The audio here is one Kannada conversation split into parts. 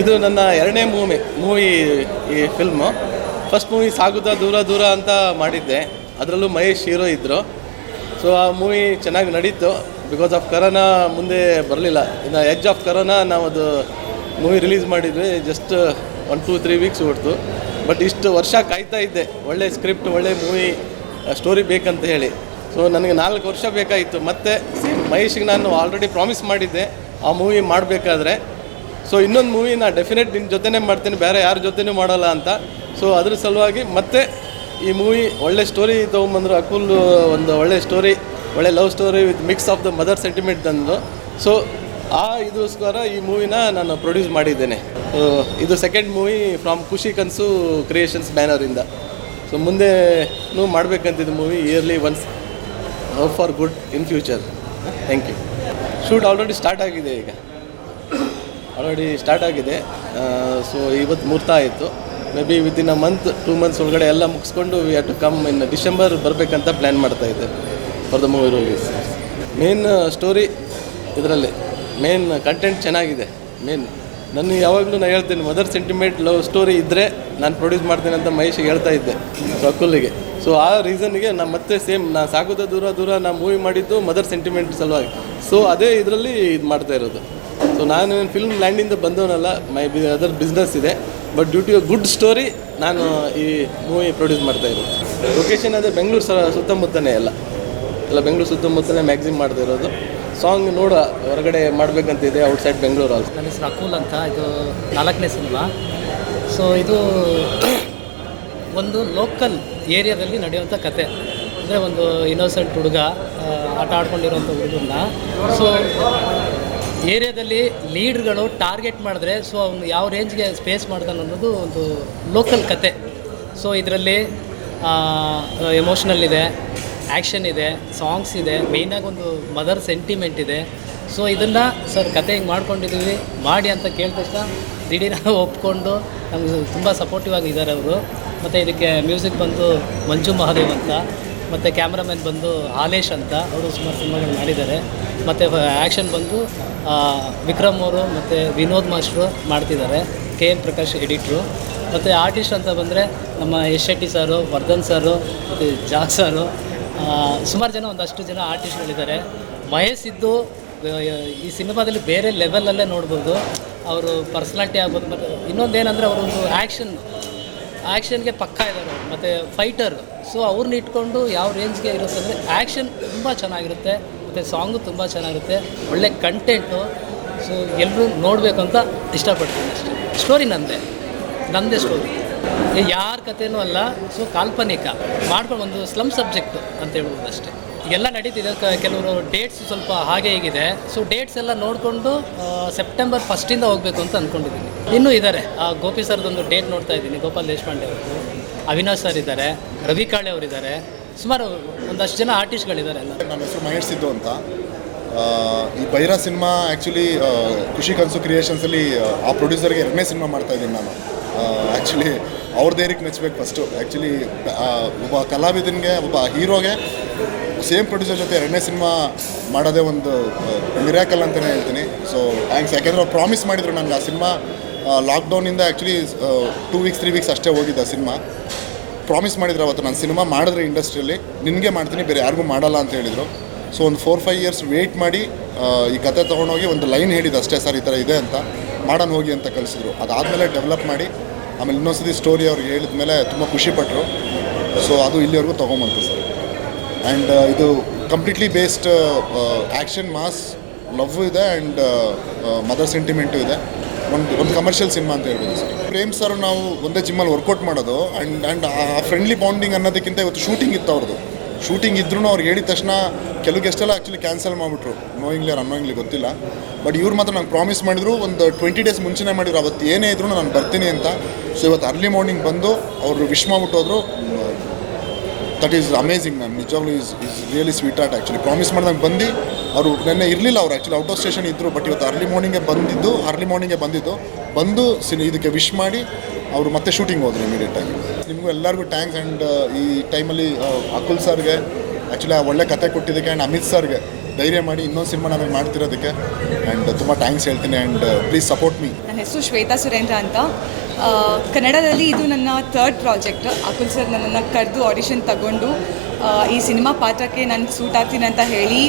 ಇದು ನನ್ನ ಎರಡನೇ ಮೂವಿ ಮೂವಿ ಈ ಫಿಲ್ಮು ಫಸ್ಟ್ ಮೂವಿ ಸಾಗುತ್ತಾ ದೂರ ದೂರ ಅಂತ ಮಾಡಿದ್ದೆ. ಅದರಲ್ಲೂ ಮಹೇಶ್ ಹೀರೋ ಇದ್ದರು ಸೊ ಆ ಮೂವಿ ಚೆನ್ನಾಗಿ ನಡೀತು. ಬಿಕಾಸ್ ಆಫ್ ಕರೋನಾ ಮುಂದೆ ಬರಲಿಲ್ಲ. ಇನ್ನು ಎಜ್ ಆಫ್ ಕರೋನಾ ನಾವು ಅದು ಮೂವಿ ರಿಲೀಸ್ ಮಾಡಿದ್ವಿ just one two three weeks ಹೊಡ್ತು but ಇಷ್ಟು ವರ್ಷ ಕಾಯ್ತಾ ಇದ್ದೆ, ಒಳ್ಳೆ ಸ್ಕ್ರಿಪ್ಟ್ ಒಳ್ಳೆ ಮೂವಿ ಸ್ಟೋರಿ ಬೇಕಂತ ಹೇಳಿ. ಸೊ ನನಗೆ ನಾಲ್ಕು ವರ್ಷ ಬೇಕಾಯಿತು. ಮತ್ತೆ ಸೇಮ್ ಮಹೇಶ್ಗೆ ನಾನು ಆಲ್ರೆಡಿ ಪ್ರಾಮಿಸ್ ಮಾಡಿದ್ದೆ, ಆ ಮೂವಿ ಮಾಡಬೇಕಾದ್ರೆ. ಸೊ ಇನ್ನೊಂದು ಮೂವಿ ನಾನು ಡೆಫಿನೆಟ್ ನಿನ್ನ ಜೊತೆನೇ ಮಾಡ್ತೀನಿ, ಬೇರೆ ಯಾರ ಜೊತೆನೂ ಮಾಡೋಲ್ಲ ಅಂತ. ಸೊ ಅದ್ರ ಸಲುವಾಗಿ ಮತ್ತೆ ಈ ಮೂವಿ ಒಳ್ಳೆ ಸ್ಟೋರಿ ತೊಗೊಂಬಂದರು. ಅಕುಲ್ ಒಂದು ಒಳ್ಳೆ ಸ್ಟೋರಿ ಒಳ್ಳೆ love story with mix of the mother sentiment ತಂದು. ಸೊ ಆ ಇದಕ್ಕೋಸ್ಕರ ಈ ಮೂವಿನ ನಾನು ಪ್ರೊಡ್ಯೂಸ್ ಮಾಡಿದ್ದೇನೆ. ಇದು ಸೆಕೆಂಡ್ ಮೂವಿ ಫ್ರಮ್ ಖುಷಿ ಕನ್ಸು ಕ್ರಿಯೇಷನ್ಸ್ ಬ್ಯಾನರಿಂದ ಸೊ ಮುಂದೆನೂ ಮಾಡಬೇಕಂತಿದ್ದು movie early once hope for good in future thank you shoot already start ಆಗಿದೆ ಈಗ. ಆಲ್ರೆಡಿ ಸ್ಟಾರ್ಟ್ ಆಗಿದೆ. ಸೊ ಇವತ್ತು ಮುಹೂರ್ತ ಆಯಿತು. May be within a month two months ಒಳಗಡೆ ಎಲ್ಲ ಮುಗಿಸ್ಕೊಂಡು we have to come in December ಬರಬೇಕಂತ ಪ್ಲ್ಯಾನ್ ಮಾಡ್ತಾ ಇದ್ದೆ for the movie release main story ಇದರಲ್ಲಿ. ಮೇನ್ ಕಂಟೆಂಟ್ ಚೆನ್ನಾಗಿದೆ. ಮೇನ್ ನಾನು ಯಾವಾಗಲೂ ನಾನು ಹೇಳ್ತೀನಿ ಮದರ್ ಸೆಂಟಿಮೆಂಟ್ ಲವ್ ಸ್ಟೋರಿ ಇದ್ದರೆ ನಾನು ಪ್ರೊಡ್ಯೂಸ್ ಮಾಡ್ತೀನಿ ಅಂತ ಮಹೇಶಿಗೆ ಹೇಳ್ತಾ ಇದ್ದೆ ಸೊ ಸೊ ಆ ರೀಸನ್ಗೆ ನಾನು ಮತ್ತೆ ಸೇಮ್ ನಾನು ಸಾಕುತ್ತ ದೂರ ದೂರ ನಾ ಮೂವಿ ಮಾಡಿದ್ದು ಮದರ್ ಸೆಂಟಿಮೆಂಟ್ ಸಲುವಾಗಿ. ಸೊ ಅದೇ ಇದರಲ್ಲಿ ಇದು ಮಾಡ್ತಾ ಇರೋದು. ಸೊ ನಾನು ಫಿಲ್ಮ್ ಲ್ಯಾಂಡಿಂದ ಬಂದವನಲ್ಲ ಮೈ ಬಿ ಅದರ್ ಬಿಸ್ನೆಸ್ ಇದೆ but due to good story ನಾನು ಈ ಮೂವಿ ಪ್ರೊಡ್ಯೂಸ್ ಮಾಡ್ತಾ ಇರೋದು. ಲೊಕೇಶನ್ ಅದೇ ಬೆಂಗಳೂರು ಸುತ್ತಮುತ್ತನೇ ಎಲ್ಲ. ಎಲ್ಲ ಬೆಂಗಳೂರು ಸುತ್ತಮುತ್ತನೇ ಮ್ಯಾಕ್ಸಿಮ್ ಮಾಡ್ತಾ ಇರೋದು. ಸಾಂಗ್ ನೋಡ, ಹೊರಗಡೆ ಮಾಡಬೇಕಂತಿದೆ ಔಟ್ಸೈಡ್ ಬೆಂಗಳೂರು ಅಲ್ಲಿ. ನನ್ನ ಹೆಸರು ಅಕುಲ್ ಅಂತ, ಇದು ನಾಲ್ಕನೇ ಸಿನಿಮಾ. ಸೊ ಇದು ಒಂದು ಲೋಕಲ್ ಏರಿಯಾದಲ್ಲಿ ನಡೆಯುವಂಥ ಕತೆ. ಅಂದರೆ ಒಂದು ಇನ್ನೋಸೆಂಟ್ ಹುಡುಗ ಆಟ ಆಡ್ಕೊಂಡಿರೋಂಥ ಹುಡುಗನ್ನ. ಸೊ ಏರಿಯಾದಲ್ಲಿ ಲೀಡ್ಗಳು ಟಾರ್ಗೆಟ್ ಮಾಡಿದ್ರೆ ಸೊ ಅವನು ಯಾವ ರೇಂಜ್ಗೆ ಸ್ಪೇಸ್ ಮಾಡ್ತಾನೆ ಅನ್ನೋದು ಒಂದು ಲೋಕಲ್ ಕತೆ. ಸೊ ಇದರಲ್ಲಿ ಎಮೋಷ್ನಲ್ ಇದೆ. ಆ್ಯಕ್ಷನ್ ಇದೆ, ಸಾಂಗ್ಸ್ ಇದೆ ಮೇಯ್ನಾಗಿ ಒಂದು ಮದರ್ ಸೆಂಟಿಮೆಂಟ್ ಇದೆ. ಸೊ ಇದನ್ನು ಸರ್ ಕತೆ ಹಿಂಗೆ ಮಾಡ್ಕೊಂಡಿದ್ದೀವಿ, ಮಾಡಿ ಅಂತ ಕೇಳಿದ ತಕ್ಷಣ ದಿಢೀರ ಒಪ್ಕೊಂಡು ನಮಗೆ ತುಂಬ ಸಪೋರ್ಟಿವ್ ಆಗಿದ್ದಾರೆ ಅವರು. ಮತ್ತು ಇದಕ್ಕೆ ಮ್ಯೂಸಿಕ್ ಬಂದು ಮಂಜು ಮಹಾದೇವ್ ಅಂತ, ಮತ್ತು ಕ್ಯಾಮ್ರಾಮನ್ ಬಂದು ಹಾಲೇಶ್ ಅಂತ, ಅವರು ಸುಮಾರು ಸಿನಿಮಾಗಳು ಮಾಡಿದ್ದಾರೆ. ಮತ್ತು ಆ್ಯಕ್ಷನ್ ಬಂದು ವಿಕ್ರಮ್ ಅವರು ಮತ್ತು ವಿನೋದ್ ಮಾಸ್ಟ್ರು ಮಾಡ್ತಿದ್ದಾರೆ, ಕೆ ಎನ್ ಪ್ರಕಾಶ್ ಎಡಿಟ್ರು. ಮತ್ತು ಆರ್ಟಿಸ್ಟ್ ಅಂತ ಬಂದರೆ ನಮ್ಮ ಯಶ್ ಶೆಟ್ಟಿ ಸಾರು, ವರ್ಧನ್ ಸಾರು, ಮತ್ತು ಜಾಕ್ ಸರು ಸುಮಾರು ಜನ ಒಂದಷ್ಟು ಜನ ಆರ್ಟಿಸ್ಟ್ಗಳಿದ್ದಾರೆ ಮಹೇಶ್ ಇದ್ದು ಈ ಸಿನಿಮಾದಲ್ಲಿ ಬೇರೆ ಲೆವೆಲಲ್ಲೇ ನೋಡ್ಬೋದು. ಅವರು ಪರ್ಸ್ನಾಲಿಟಿ ಆಗ್ಬೋದು, ಮತ್ತು ಇನ್ನೊಂದೇನೆಂದರೆ ಅವರೊಂದು ಆ್ಯಕ್ಷನ್ ಆ್ಯಕ್ಷನ್ಗೆ ಪಕ್ಕ ಇದ್ದಾರೆ ಅವರು, ಮತ್ತು ಫೈಟರ್ ಸೊ ಅವ್ರನ್ನ ಇಟ್ಕೊಂಡು ಯಾವ ರೇಂಜ್ಗೆ ಇರುತ್ತೆ ಅಂದರೆ ಆ್ಯಕ್ಷನ್ ತುಂಬ ಚೆನ್ನಾಗಿರುತ್ತೆ, ಮತ್ತು ಸಾಂಗು ತುಂಬ ಚೆನ್ನಾಗಿರುತ್ತೆ, ಒಳ್ಳೆ ಕಂಟೆಂಟು ಸೊ ಎಲ್ಲರೂ ನೋಡಬೇಕು ಅಂತ ಇಷ್ಟಪಡ್ತೀನಿ ಅಷ್ಟೇ. ಸ್ಟೋರಿ ನಂದೇ ನಂದೇ ಸ್ಟೋರಿ ಯಾರ ಕಥೆನೂ ಅಲ್ಲ, ಸೊ ಕಾಲ್ಪನಿಕ, ಮಾಡ್ಕೊಂಡು ಒಂದು ಸ್ಲಮ್ ಸಬ್ಜೆಕ್ಟ್ ಅಂತ ಹೇಳ್ಬೋದು ಅಷ್ಟೇ. ಎಲ್ಲ ನಡೀತಿದೆ ಕೆಲವರು ಡೇಟ್ಸ್ ಸ್ವಲ್ಪ ಹಾಗೆ ಹೀಗಿದೆ. ಸೊ ಡೇಟ್ಸ್ ಎಲ್ಲ ನೋಡಿಕೊಂಡು ಸೆಪ್ಟೆಂಬರ್ ಫಸ್ಟಿಂದ ಹೋಗಬೇಕು ಅಂತ ಅಂದ್ಕೊಂಡಿದ್ದೀನಿ ಇನ್ನೂ ಇದ್ದಾರೆ ಆ, ಗೋಪಿ ಸರ್ದೊಂದು ಡೇಟ್ ನೋಡ್ತಾ ಇದ್ದೀನಿ, ಗೋಪಾಲ್ ದೇಶಪಾಂಡೆ ಅವರು ಅವಿನಾಶ್ ಸರ್ ಇದ್ದಾರೆ, ರವಿ ಕಾಳೆ ಅವರಿದ್ದಾರೆ. ಸುಮಾರು ಒಂದಷ್ಟು ಜನ ಆರ್ಟಿಸ್ಟ್ಗಳಿದ್ದಾರೆ ಎಲ್ಲ ನನ್ನ ಹೆಸರು ಮಹೇಶ್ ಸಿದ್ದು ಅಂತ. ಈ ಬೈರಾ ಸಿನಿಮಾ ಆ್ಯಕ್ಚುಲಿ ಖುಷಿ ಕನಸು ಕ್ರಿಯೇಷನ್ಸಲ್ಲಿ ಆ ಪ್ರೊಡ್ಯೂಸರ್ಗೆ ಎರಡನೇ ಸಿನಿಮಾ ಮಾಡ್ತಾ ಇದ್ದೀನಿ ನಾನು. ಆ್ಯಕ್ಚುಲಿ ಅವ್ರ ಧೈರ್ಯಕ್ಕೆ ಮೆಚ್ಚಬೇಕು ಫಸ್ಟು ಆ್ಯಕ್ಚುಲಿ ಒಬ್ಬ ಕಲಾವಿದನಿಗೆ, ಒಬ್ಬ ಹೀರೋಗೆ ಸೇಮ್ ಪ್ರೊಡ್ಯೂಸರ್ ಜೊತೆ ಎರಡನೇ ಸಿನಿಮಾ ಮಾಡೋದೇ ಒಂದು ಮಿರಾಕಲ್ ಅಂತಲೇ ಹೇಳ್ತೀನಿ. ಸೊ ಥ್ಯಾಂಕ್ಸ್ ಯಾಕೆಂದರೆ ಅವ್ರು ಪ್ರಾಮಿಸ್ ಮಾಡಿದರು ನನಗೆ ಆ cinema ಲಾಕ್ಡೌನಿಂದ actually two weeks three weeks ಅಷ್ಟೇ ಹೋಗಿದ್ದ ಸಿನಿಮಾ ಪ್ರಾಮಿಸ್ ಮಾಡಿದ್ರು ಅವತ್ತು ನಾನು ಸಿನಿಮಾ ಮಾಡಿದ್ರೆ ಇಂಡಸ್ಟ್ರಿಯಲ್ಲಿ ನಿನಗೆ ಮಾಡ್ತೀನಿ, ಬೇರೆ ಯಾರಿಗೂ ಮಾಡಲ್ಲ ಅಂತ ಹೇಳಿದರು. ಸೊ ಒಂದು ಫೋರ್ ಫೈವ್ ಇಯರ್ಸ್ ವೆಯ್ಟ್ ಮಾಡಿ ಈ ಕತೆ ತೊಗೊಂಡೋಗಿ ಒಂದು ಲೈನ್ ಹೇಳಿದ್ದು ಅಷ್ಟೇ, ಸರ್, ಈ ಥರ ಇದೆ ಅಂತ, ಮಾಡೋಣ ಹೋಗಿ ಅಂತ ಕಲಿಸಿದ್ರು ಅದಾದಮೇಲೆ ಡೆವಲಪ್ ಮಾಡಿ ಆಮೇಲೆ ಇನ್ನೊಂದ್ಸತಿ ಸ್ಟೋರಿ ಅವ್ರಿಗೆ ಹೇಳಿದ ಮೇಲೆ ತುಂಬ ಖುಷಿಪಟ್ಟರು ಸೊ ಅದು ಇಲ್ಲಿವರೆಗೂ ತೊಗೊಂಬಂತು ಸರ್. ಆ್ಯಂಡ್ ಇದು completely based action mass love ಇದೆ ಆ್ಯಂಡ್ ಮದರ್ ಸೆಂಟಿಮೆಂಟು ಇದೆ. ಒಂದು ಒಂದು ಕಮರ್ಷಿಯಲ್ ಸಿನಿಮಾ ಅಂತ ಹೇಳ್ಬೋದು ಸರ್. ಪ್ರೇಮ್ ಸರ್ ನಾವು ಒಂದೇ ಜಿಮ್ಮಲ್ಲಿ ವರ್ಕೌಟ್ ಮಾಡೋದು ಆ್ಯಂಡ್ ಆ್ಯಂಡ್ ಆ ಫ್ರೆಂಡ್ಲಿ ಬಾಂಡಿಂಗ್ ಅನ್ನೋದಕ್ಕಿಂತ ಇವತ್ತು ಶೂಟಿಂಗ್ ಇತ್ತು ಅವ್ರದ್ದು ಶೂಟಿಂಗ್ ಇದ್ರೂ ಅವ್ರು ಹೇಳಿದ ತಕ್ಷಣ ಕೆಲವು ಗೆಸ್ಟೆಲ್ಲ ಆ್ಯಕ್ಚುಲಿ ಕ್ಯಾನ್ಸಲ್ ಮಾಡಿಬಿಟ್ರು. ನೋಯಿಂಗ್ಲಿ ಅವ್ರು ಅನ್ನೋಯಿಂಗ್ಲಿ ಗೊತ್ತಿಲ್ಲ. ಬಟ್ ಇವ್ರು ಮಾತ್ರ ನಂಗೆ ಪ್ರಾಮಿಸ್ ಮಾಡಿದ್ರು, ಒಂದು ಟ್ವೆಂಟಿ ಡೇಸ್ ಮುಂಚೆನೇ ಮಾಡಿದ್ರು. ಅವತ್ತು ಏನೇ ಇದ್ರು ನಾನು ಬರ್ತೀನಿ ಅಂತ. ಸೊ ಇವತ್ತು ಅರ್ಲಿ ಮಾರ್ನಿಂಗ್ ಬಂದು ಅವರು ವಿಶ್ ಮಾಡ್ಬಿಟ್ಟು ಹೋದರು ದಟ್ ಈಸ್ ಅಮೇಝಿಂಗ್ ಮ್ಯಾಮ್ ನಿಜವಾಗ್ಲೂ is is really sweet art actually promise ಮಾಡ್ದಂಗೆ ಬಂದು ಅವರು ನೆನ್ನೆ ಇರಲಿಲ್ಲ ಅವ್ರು ಆ್ಯಕ್ಚುಲಿ ಔಟ್ ಆಫ್ ಸ್ಟೇಷನ್ ಇದ್ದರು ಬಟ್ ಇವತ್ತು ಅರ್ಲಿ ಮಾರ್ನಿಂಗೇ ಬಂದಿದ್ದು ಅರ್ಲಿ ಮಾರ್ನಿಂಗೇ ಬಂದಿದ್ದು. ಬಂದು ಸಿನಿ, ಇದಕ್ಕೆ ವಿಶ್ ಮಾಡಿ ಅವರು ಮತ್ತೆ ಶೂಟಿಂಗ್ ಹೋದರು ಇಮಿಡಿಯೇಟಾಗಿ ನಿಮಗೂ ಎಲ್ಲರಿಗೂ ಥ್ಯಾಂಕ್ಸ್ ಆ್ಯಂಡ್ ಈ ಟೈಮಲ್ಲಿ ಅಕುಲ್ ಸರ್ಗೆ ಆ್ಯಕ್ಚುಲಿ ಆ ಒಳ್ಳೆ ಕತೆ ಕೊಟ್ಟಿದ್ದಕ್ಕೆ ಆ್ಯಂಡ್ ಅಮಿತ್ ಸರ್ಗೆ ಧೈರ್ಯ ಮಾಡಿ ಇನ್ನೊಂದು ಸಿನಿಮಾ ನನಗೆ ಮಾಡ್ತಿರೋದಕ್ಕೆ. ಆ್ಯಂಡ್ ತುಂಬ ಥ್ಯಾಂಕ್ಸ್ ಹೇಳ್ತೀನಿ ಆ್ಯಂಡ್ ಪ್ಲೀಸ್ ಸಪೋರ್ಟ್ ಮೀ ನನ್ನ ಹೆಸರು ಶ್ವೇತಾ ಸುರೇಂದ್ರ ಅಂತ. ಕನ್ನಡದಲ್ಲಿ ಇದು ನನ್ನ ಥರ್ಡ್ ಪ್ರಾಜೆಕ್ಟ್ ಅಕುಲ್ ಸರ್ ನನ್ನನ್ನು ಕರೆದು ಆಡಿಷನ್ ತಗೊಂಡು ಈ ಸಿನಿಮಾ ಪಾತ್ರಕ್ಕೆ ನಾನು ಸೂಟ್ ಆಗ್ತೀನಿ ಅಂತ ಹೇಳಿ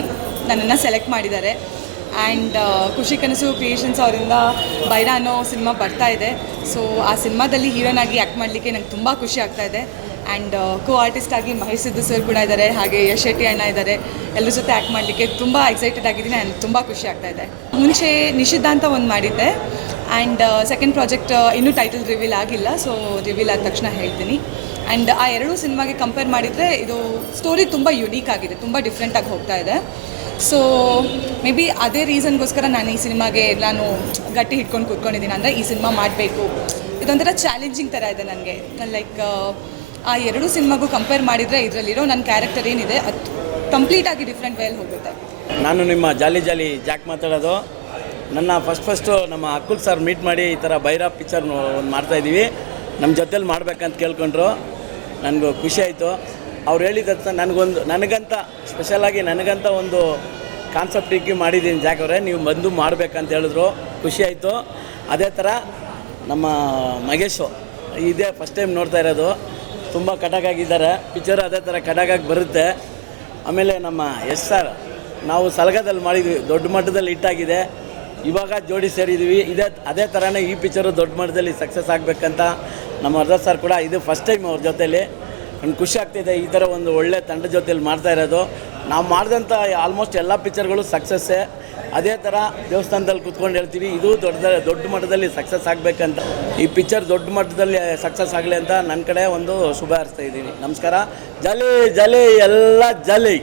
ನನ್ನನ್ನು ಸೆಲೆಕ್ಟ್ ಮಾಡಿದ್ದಾರೆ. ಆ್ಯಂಡ್ ಖುಷಿ ಕನಸು ಕ್ರಿಯೇಷನ್ಸ್ ಅವರಿಂದ ಬೈರಾ ಅನ್ನೋ ಸಿನಿಮಾ ಬರ್ತಾ ಇದೆ. ಸೊ ಆ ಸಿನಿಮಾದಲ್ಲಿ ಹೀರೋನಾಗಿ ಆ್ಯಕ್ಟ್ ಮಾಡಲಿಕ್ಕೆ ನಂಗೆ ತುಂಬ ಖುಷಿ ಆಗ್ತಾ ಇದೆ. ಆ್ಯಂಡ್ ಕೋ ಆರ್ಟಿಸ್ಟ್ ಆಗಿ ಮಹೇಶ್ ಸಿದ್ದು ಸರ್ ಕೂಡ ಇದ್ದಾರೆ ಹಾಗೆ ಯಶ್ ಶೆಟ್ಟಿ ಅಣ್ಣ ಇದ್ದಾರೆ ಎಲ್ಲರ ಜೊತೆ ಆ್ಯಕ್ಟ್ ಮಾಡಲಿಕ್ಕೆ ತುಂಬ ಎಕ್ಸೈಟೆಡ್ ಆಗಿದ್ದೀನಿ ಆ್ಯಂಡ್ ತುಂಬ ಖುಷಿ ಆಗ್ತಾ ಇದೆ. ಮುಂಚೆ ನಿಷಿದ್ಧ ಅಂತ ಒಂದು ಮಾಡಿದ್ದೆ. ಆ್ಯಂಡ್ ಸೆಕೆಂಡ್ ಪ್ರಾಜೆಕ್ಟ್ ಇನ್ನೂ ಟೈಟಲ್ ರಿವೀಲ್ ಆಗಿಲ್ಲ ಸೊ ರಿವೀಲ್ ಆದ ತಕ್ಷಣ ಹೇಳ್ತೀನಿ. ಆ್ಯಂಡ್ ಆ ಎರಡೂ ಸಿನಿಮಾಗೆ ಕಂಪೇರ್ ಮಾಡಿದರೆ ಇದು ಸ್ಟೋರಿ ತುಂಬ ಯುನೀಕ್ ಆಗಿದೆ, ತುಂಬ ಡಿಫ್ರೆಂಟಾಗಿ ಹೋಗ್ತಾ ಇದೆ. ಸೊ ಮೇ ಬಿ ಅದೇ ರೀಸನ್ಗೋಸ್ಕರ ನಾನು ಈ ಸಿನಿಮಾಗೆ ನಾನು ಗಟ್ಟಿ ಹಿಡ್ಕೊಂಡು ಕೂತ್ಕೊಂಡಿದ್ದೀನಿ ಅಂದರೆ ಈ ಸಿನಿಮಾ ಮಾಡಬೇಕು. ಇದೊಂಥರ ಚಾಲೆಂಜಿಂಗ್ ಥರ ಇದೆ ನನಗೆ. ಲೈಕ್ ಆ ಎರಡು ಸಿನಿಮಾಗೂ ಕಂಪೇರ್ ಮಾಡಿದರೆ ಇದರಲ್ಲಿರೋ ನನ್ನ ಕ್ಯಾರೆಕ್ಟರ್ ಏನಿದೆ, ಅದು ಕಂಪ್ಲೀಟಾಗಿ ಡಿಫ್ರೆಂಟ್ ವೇಲ್ ಹೋಗುತ್ತೆ ನಾನು ನಿಮ್ಮ ಜಾಲಿ ಜಾಲಿ ಜಾಕ್ ಮಾತಾಡೋದು. ನನ್ನ ಫಸ್ಟ್ ಫಸ್ಟು ನಮ್ಮ ಅಕ್ಕುಲ್ ಸರ್ ಮೀಟ್ ಮಾಡಿ ಈ ಥರ ಬೈರಾ ಪಿಕ್ಚರ್ ಒಂದು ಮಾಡ್ತಾಯಿದ್ದೀವಿ ನಮ್ಮ ಜೊತೇಲಿ ಮಾಡ್ಬೇಕಂತ ಕೇಳ್ಕೊಂಡ್ರು. ನನಗೂ ಖುಷಿ ಆಯಿತು. ಅವ್ರು ಹೇಳಿದ ತಕ್ಷಣ ನನಗೊಂದು ನನಗಂತ ಸ್ಪೆಷಲಾಗಿ ನನಗಂತ ಒಂದು ಕಾನ್ಸೆಪ್ಟ್ ಇಕ್ಕಿ ಮಾಡಿದ್ದೀನಿ ಜಾಕ್ ಅವರೇ. ನೀವು ಬಂದು ಮಾಡಬೇಕಂತ ಹೇಳಿದ್ರು. ಖುಷಿ ಆಯಿತು. ಅದೇ ಥರ ನಮ್ಮ ಮಗೇಶು ಇದೇ ಫಸ್ಟ್ ಟೈಮ್ ನೋಡ್ತಾ ಇರೋದು. ತುಂಬ ಕಟಕಾಗಿದ್ದಾರೆ ಪಿಕ್ಚರ್ ಅದೇ ಥರ ಕಟಕಾಗಿ ಬರುತ್ತೆ. ಆಮೇಲೆ ನಮ್ಮ ಎಸ್ ಸರ್ ನಾವು ಸಲಗದಲ್ಲಿ ಮಾಡಿದ್ವಿ, ದೊಡ್ಡ ಮಟ್ಟದಲ್ಲಿ ಹಿಟ್ಟಾಗಿದೆ ಇವಾಗ ಜೋಡಿ ಸೇರಿದ್ವಿ. ಇದೇ, ಅದೇ ಥರನೇ ಈ ಪಿಕ್ಚರು ದೊಡ್ಡ ಮಟ್ಟದಲ್ಲಿ ಸಕ್ಸಸ್ ಆಗಬೇಕಂತ ನಮ್ಮ ಅರ್ಧ ಸರ್ ಕೂಡ, ಇದು ಫಸ್ಟ್ ಟೈಮ್ ಅವ್ರ ಜೊತೇಲಿ. ನನಗೆ ಖುಷಿ ಆಗ್ತಿದೆ ಈ ಥರ ಒಂದು ಒಳ್ಳೆ ತಂಡ ಜೊತೆಯಲ್ಲಿ ಮಾಡ್ತಾ ಇರೋದು. ನಾವು ಮಾಡಿದಂಥ ಆಲ್ಮೋಸ್ಟ್ ಎಲ್ಲ ಪಿಕ್ಚರ್ಗಳು ಸಕ್ಸಸ್ಸೇ ಅದೇ ಥರ ದೇವಸ್ಥಾನದಲ್ಲಿ ಕುತ್ಕೊಂಡು ಹೇಳ್ತೀವಿ, ಇದು ದೊಡ್ಡ ದೊಡ್ಡ ಮಟ್ಟದಲ್ಲಿ ಸಕ್ಸಸ್ ಆಗಬೇಕಂತ. ಈ ಪಿಕ್ಚರ್ ದೊಡ್ಡ ಮಟ್ಟದಲ್ಲಿ ಸಕ್ಸಸ್ ಆಗಲಿ ಅಂತ ನನ್ನ ಕಡೆ ಒಂದು ಶುಭ ಹಾರಿಸ್ತಾ ಇದ್ದೀನಿ. ನಮಸ್ಕಾರ. ಜಲಿ ಜಲಿ, ಎಲ್ಲ ಜಲಿ.